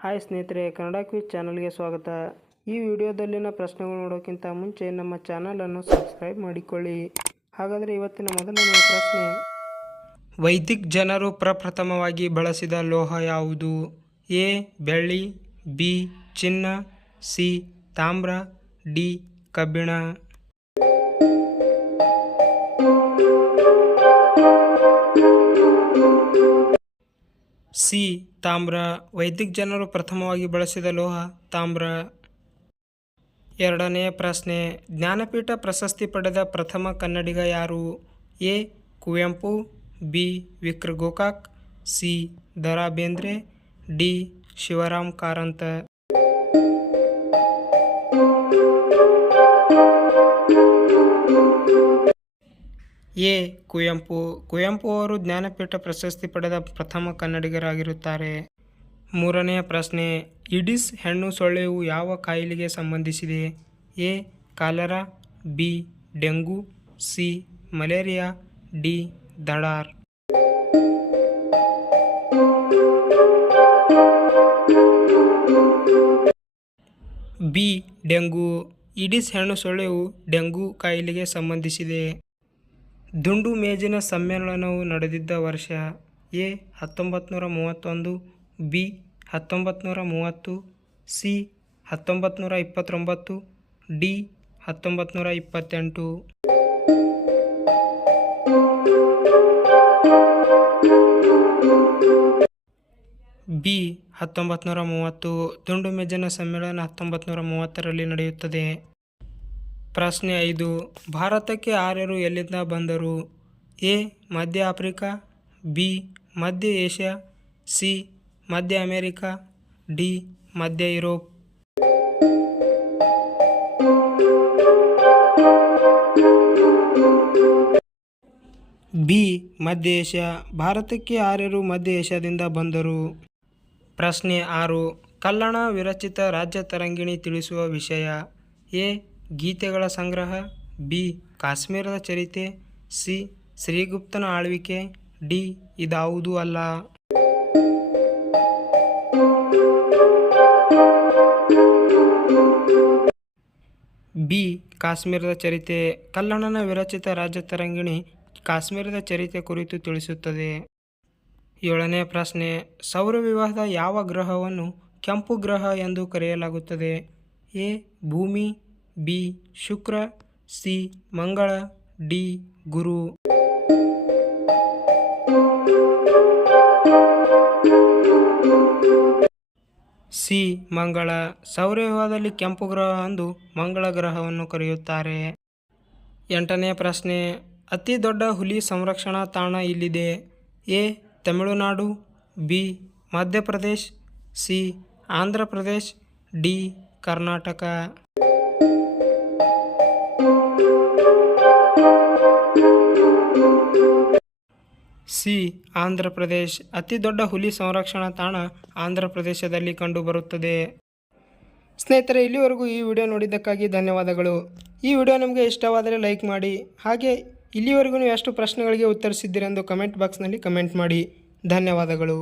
Hi ಸ್ನೇಹಿತರೆ, Kannada quiz ಚಾನಲ್ಗೆ ಸ್ವಾಗತ. ಈ ವಿಡಿಯೋದಲ್ಲಿನ ಪ್ರಶ್ನೆಗಳು ನೋಡೋಕ್ಕಿಂತ ಮುಂಚೆ ನಮ್ಮ ಚಾನಲನ್ನು ಸಬ್ಸ್ಕ್ರೈಬ್ ಮಾಡಿಕೊಳ್ಳಿ. ಹಾಗಾದರೆ ಇವತ್ತಿನ ಮೊದಲನೆಯ ಪ್ರಶ್ನೆ, ವೈದಿಕ್ ಜನರು ಪ್ರಪ್ರಥಮವಾಗಿ ಬಳಸಿದ ಲೋಹ ಯಾವುದು? ಎ, ಬೆಳ್ಳಿ, ಬಿ, ಚಿನ್ನ, ಸಿ, ತಾಮ್ರ, ಡಿ, ಕಬ್ಬಿಣ. ಸಿ ತಾಮ್ರ, ವೈದಿಕ ಜನರು ಪ್ರಥಮವಾಗಿ ಬಳಸಿದ ಲೋಹ ತಾಮ್ರ. ಎರಡನೆಯ ಪ್ರಶ್ನೆ, ಜ್ಞಾನಪೀಠ ಪ್ರಶಸ್ತಿ ಪಡೆದ ಪ್ರಥಮ ಕನ್ನಡಿಗ ಯಾರು? A. Kuvempu, B. ವಿಕ್ರ Gokak, C. Da Bendre D. Shivaram Karanth. A. Kuvempu. Kuvempu ಅವರು ಜ್ಞಾನಪೀಠ ಪ್ರಶಸ್ತಿ ಪಡೆದ ಪ್ರಥಮ ಕನ್ನಡಿಗರಾಗಿರುತ್ತಾರೆ. ಮೂರನೆಯ ಪ್ರಶ್ನೆ, ಇಡಿಸ್ ಹೆಣ್ಣು ಸೊಳ್ಳೆಯು ಯಾವ ಕಾಯಿಲೆಗೆ ಸಂಬಂಧಿಸಿದೆ? A. Cholera, B. Dengue, C. Malaria, D. ದಡಾರ್. B. Dengue. Aedes ಹೆಣ್ಣು ಸೊಳ್ಳೆಯು ಡೆಂಗು ಕಾಯಿಲೆಗೆ ಸಂಬಂಧಿಸಿದೆ. ದುಂಡು ಮೇಜಿನ ಸಮ್ಮೇಳನವು ನಡೆದಿದ್ದ ವರ್ಷ ಎ ಹತ್ತೊಂಬತ್ತು ಮೂವತ್ತೊಂದು, ಬಿ ಹತ್ತೊಂಬತ್ತು ಮೂವತ್ತು, ಸಿ ಹತ್ತೊಂಬತ್ತು ಇಪ್ಪತ್ತೊಂಬತ್ತು, ಡಿ ಹತ್ತೊಂಬತ್ತು ಇಪ್ಪತ್ತೆಂಟು. ಬಿ ಹತ್ತೊಂಬತ್ತು ನೂರ ಮೂವತ್ತು, ದುಂಡು ಮೇಜಿನ ಸಮ್ಮೇಳನ ಹತ್ತೊಂಬತ್ತು ನೂರ ಮೂವತ್ತರಲ್ಲಿ ನಡೆಯುತ್ತದೆ. ಪ್ರಶ್ನೆ ಐದು, ಭಾರತಕ್ಕೆ ಆರ್ಯರು ಎಲ್ಲಿಂದ ಬಂದರು? ಎ, ಮಧ್ಯ ಆಫ್ರಿಕಾ, ಬಿ, ಮಧ್ಯ ಏಷ್ಯಾ, ಸಿ, ಮಧ್ಯ ಅಮೇರಿಕಾ, ಡಿ, ಮಧ್ಯ ಯುರೋಪ್. ಬಿ, ಮಧ್ಯ ಏಷ್ಯಾ, ಭಾರತಕ್ಕೆ ಆರ್ಯರು ಮಧ್ಯ ಏಷ್ಯಾದಿಂದ ಬಂದರು. ಪ್ರಶ್ನೆ ಆರು ಕಲ್ಲಣ ವಿರಚಿತ ರಾಜ್ಯ ತರಂಗಿಣಿ ತಿಳಿಸುವ ವಿಷಯ. ಎ ಗೀತೆಗಳ ಸಂಗ್ರಹ, ಬಿ. ಕಾಶ್ಮೀರದ ಚರಿತೆ, ಸಿ. ಶ್ರೀಗುಪ್ತನ ಆಳ್ವಿಕೆ, ಡಿ. ಇದಾವುದೂ ಅಲ್ಲ. ಬಿ. ಕಾಶ್ಮೀರದ ಚರಿತೆ, ಕಲ್ಲಣ್ಣನ ವಿರಚಿತ ರಾಜ್ಯ ತರಂಗಿಣಿ ಕಾಶ್ಮೀರದ ಚರಿತೆ ಕುರಿತು ತಿಳಿಸುತ್ತದೆ. ಏಳನೇ ಪ್ರಶ್ನೆ, ಸೌರ ವಿವಾಹದ ಯಾವ ಗ್ರಹವನ್ನು ಕೆಂಪು ಗ್ರಹ ಎಂದು ಕರೆಯಲಾಗುತ್ತದೆ? ಎ. ಭೂಮಿ ಬಿ ಶುಕ್ರ, ಸಿ ಮಂಗಳ, ಡಿ ಗುರು. ಸಿ ಮಂಗಳ. ಸೌರವ್ಯೂಹದಲ್ಲಿ ಕೆಂಪು ಗ್ರಹ ಎಂದು ಮಂಗಳ ಗ್ರಹವನ್ನು ಕರೆಯುತ್ತಾರೆ. ಎಂಟನೇ ಪ್ರಶ್ನೆ, ಅತಿ ದೊಡ್ಡ ಹುಲಿ ಸಂರಕ್ಷಣಾ ತಾಣ ಇಲ್ಲಿದೆ. A, Tamil Nadu, B, Madhya Pradesh, C Andhra Pradesh D, Karnataka. C, Andhra Pradesh. ಅತಿ ದೊಡ್ಡ ಹುಲಿ ಸಂರಕ್ಷಣಾ ತಾಣ ಆಂಧ್ರ ಪ್ರದೇಶದಲ್ಲಿ ಕಂಡುಬರುತ್ತದೆ. ಸ್ನೇಹಿತರೆ, ಇಲ್ಲಿವರೆಗೂ ಈ ವಿಡಿಯೋ ನೋಡಿದ್ದಕ್ಕಾಗಿ ಧನ್ಯವಾದಗಳು. ಈ ವಿಡಿಯೋ ನಿಮಗೆ ಇಷ್ಟವಾದರೆ ಲೈಕ್ ಮಾಡಿ. ಹಾಗೆ ಇಲ್ಲಿವರೆಗೂ ನೀವು ಎಷ್ಟು ಪ್ರಶ್ನೆಗಳಿಗೆ ಉತ್ತರಿಸಿದ್ದೀರೆಂದು ಕಮೆಂಟ್ ಬಾಕ್ಸ್ನಲ್ಲಿ ಕಮೆಂಟ್ ಮಾಡಿ. ಧನ್ಯವಾದಗಳು.